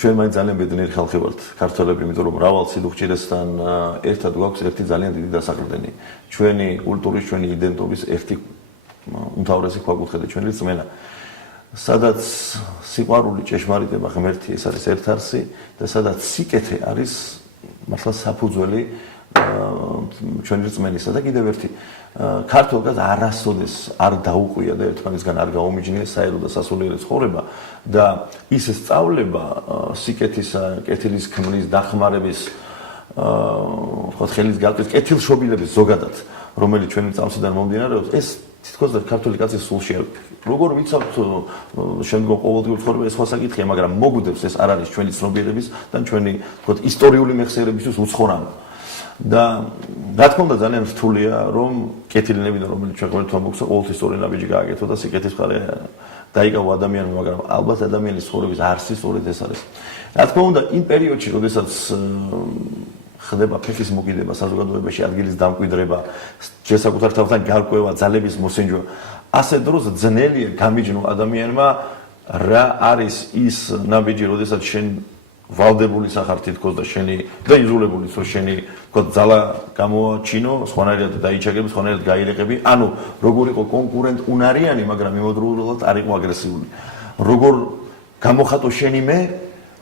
ჩვენ მაინც ძალიან ბედნიერი ხალხი ვართ, ქართველები, იმიტომ რომ მრავალ სიდუხჭირესთან ერთად გვაქვს ერთი ძალიან დიდი დასაყრდენი. ჩვენი კულტურის, ჩვენი იდენტობის ერთი უმთავრესი ქვაკუთხედი, ჩვენი რწმენა. სადაც სიყვარული, ჭეშმარიტება, ღმერთი ეს არის ერთ-არსი და სადაც სიკეთე არის მართლა საფუძველი ჩვენი რწმენისა და კიდევ ერთი ქართულ კაცს არასოდეს არ დაუყვია და ერთმანეთსგან არ გაუმიჯნია საერო და სასულიერო ცხოვრება და ის სწავლება სიკეთისა, კეთილის ქმრის, დახმარების, ვთქვათ, ხელის გაწვის, კეთილშობილების ზოგადად, რომელიც ჩვენი წამსიდან მომდინარეობს, ეს თითქოს ქართული კაცის სულში არის. როგორ ვიცავთ შემდგომ ყოველდღიურ ცხოვრებაში სხვა საკითხია, მაგრამ მოგვდებს ეს არ არის ჩვენი ცნობიერების და ჩვენი, ვთქვათ, ისტორიული მეხსიერებისთვის უცხორამ. და რა თქმა უნდა ძალიან რთულია რომ კეთილინებიდან რომელიც ჩვენ ყოველთვის მოგვცა ყოველთვის სწორი ნაბიჯი გააკეთო და სიკეთის მხარე დაიკავა ადამიანმა, მაგრამ ალბათ ადამიანის ცხოვრების არსი სწორედ ეს არის. რა თქმა უნდა იმ პერიოდში, როდესაც ხდება ფეხის მოკიდება საზოგადოებაში, ადგილის დამკვიდრება, შესაკუთარ თავთან გარკვევა, ძალების მოსინჯვა, ასე დროს ძნელია გამიჯნო ადამიანმა რა არის ის ნაბიჯი, როდესაც შენ ვალდებული სახარ თითქოს და შენი და იზოლებული ხო შენი თქო ძალა გამოაჩინო, სხვანაირად დაიჩაგები, სხვანაირად გაილეყები, ანუ როგორ იყო კონკურენტ უნარიანი, მაგრამ იმავდროულად არ იყო აგრესიული. როგორ გამოხატო შენი მე,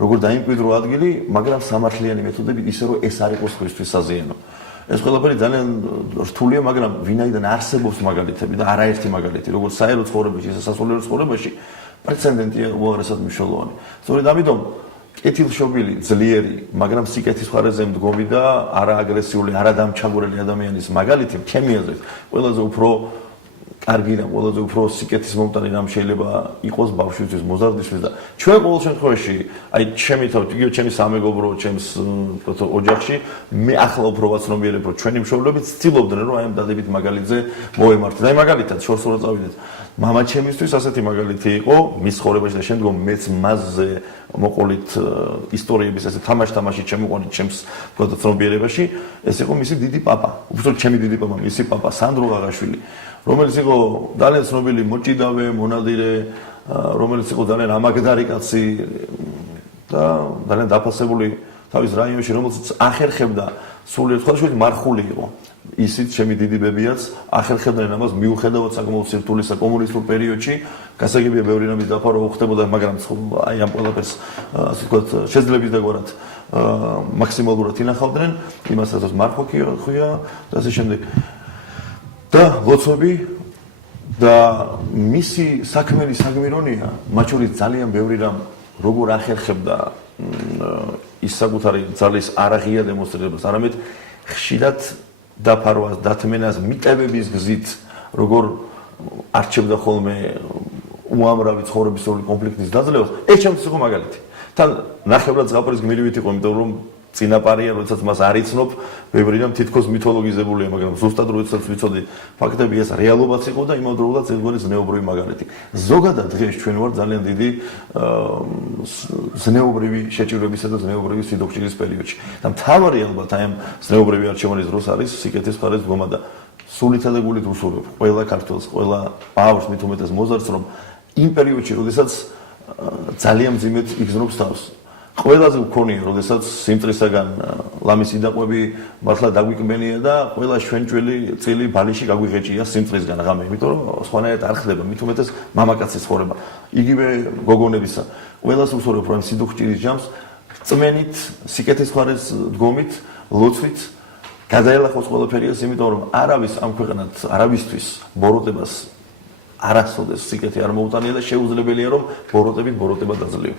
როგორ დაიმკვიდრო ადგილი, მაგრამ სამართლიანი მეთოდებით ისე რომ ეს არ იყოს ხისთვის საზიანო. ეს ყველაფერი ძალიან რთულია, მაგრამ ვინაიდან არსებობს მაგალითები და არაერთი მაგალითი, როგორც საერო ცხოვრებაში, ისე სასულიერო ცხოვრებაში, პრეცედენტია უაღრესად მნიშვნელოვანი. სწორედ ამიტომ კეთილშობილი, ძლიერი, მაგრამ სიკეთის მხარეზე მდგომი და არააგრესიული, არადამჩაგვრელი ადამიანის მაგალითი ჩემი აზრით ყველაზე უფრო კარგი და ყველაზე უფრო სიკეთის მომტანი რამ შეიძლება იყოს ბავშვისთვის, მოზარდისთვის და ჩვენ ყოველ შემთხვევაში, აი ჩემი თავით, იგივე ჩემი სამეგობრო, ჩემს ოჯახში, მე ახლა უფრო ვაცნობიერებ, რომ ჩვენი მშობლები ცდილობდნენ, რომ აი ამ დადებით მაგალითზე მოემართოთ. აი მაგალითად შორს რო წავიდეთ. მამა ჩემისთვის ასეთი მაგალითი იყო მის ცხოვრებაში და შემდგომ მეც მასზე მოყოლით ისტორიების ასე თამაში შემოყვანით ჩემს ცნობიერებაში, ეს იყო მისი დიდი პაპა, უბრალოდ ჩემი დიდი პაპა, მისი პაპა სანდრო ღაღაშვილი, რომელიც იყო ძალიან ცნობილი მოჭიდავე, მონადირე, რომელიც იყო ძალიან ამაგდარი კაცი და ძალიან დაფასებული თავის რაიონში, რომელსაც ახერხებდა სულიერ სხვადასხვა მარხული იყო. ისიც ჩემი დიდი ბებიაც ახერხებდნენ ამას მიუხედავად საკმაოდ სირთულისა კომუნისტურ პერიოდში, გასაგებია ბევრი რამის დაფარვა უხდებოდა, მაგრამ აი ამ ყველაფერს ასე ვთქვათ შეძლების დაგვარად მაქსიმალურად ინახავდნენ, იმას რასაც მარხო ხია და ასე შემდეგ. და ლოცვები და მისი საქმელი საგმირონია, მათ შორის ძალიან ბევრი რამ როგორ ახერხებდა ის საკუთარი ძალის არაღია დემონსტრირებას, არამედ ხშირად დაფარვას, დათმენას, მიტევების გზით, როგორ არჩევდა ხოლმე უამრავი ცხოვრებისეული კონფლიქტის დაძლევას, ეს ჩემთვის იყო მაგალითი. თან ნახევრად ზღაპრის გმირივით იყო, იმიტომ რომ წინაპარია, როდესაც მას არ იცნობ, ბევრი რამ თითქოს მითოლოგიზებულია, მაგრამ ზუსტად როდესაც ვიცოდი ფაქტები, ეს რეალობაც იყო და იმავდროულად ზოგადად ზნეობრივი მაგალითი. ზოგადად დღეს ჩვენ ვართ ძალიან დიდი ზნეობრივი შეჭირვებისა და ზნეობრივი სიდოქჭირის პერიოდში. და მთავარი ალბათ აი ამ ზნეობრივი არჩევანის დროს არის სიკეთის მხარეს დგომა და სულითა და გულით ვუსურვებ ყველა ქართველს, ყველა ბავშვს, მით უმეტეს მოზარდს, რომ იმ პერიოდში, როდესაც ძალიან მძიმედ იგზნობს თავს. ყველაზე მქონია, როდესაც სიმწრისაგან ლამის ინდაყვები მართლა დაგვიკმენია და ყველა შვენჭველი წილი ბალიში გაგვიღეჭია სიმწრისგან ღამე, იმიტომ რომ სხვანაირად არ ხდება, მით უმეტეს მამაკაცის ცხოვრება. იგივე გოგონებისა. ყველას უსურვებ, რომ სიდუხჭირის ჯამს წმენით, სიკეთის მხარეს დგომით, ლოცვით გადაელახოს ყველაფერი ეს, იმიტომ რომ არავის ამ ქვეყანად, არავისთვის ბოროტებას არასოდეს სიკეთი არ მოუტანია და შეუძლებელია რომ ბოროტება დაძლევი.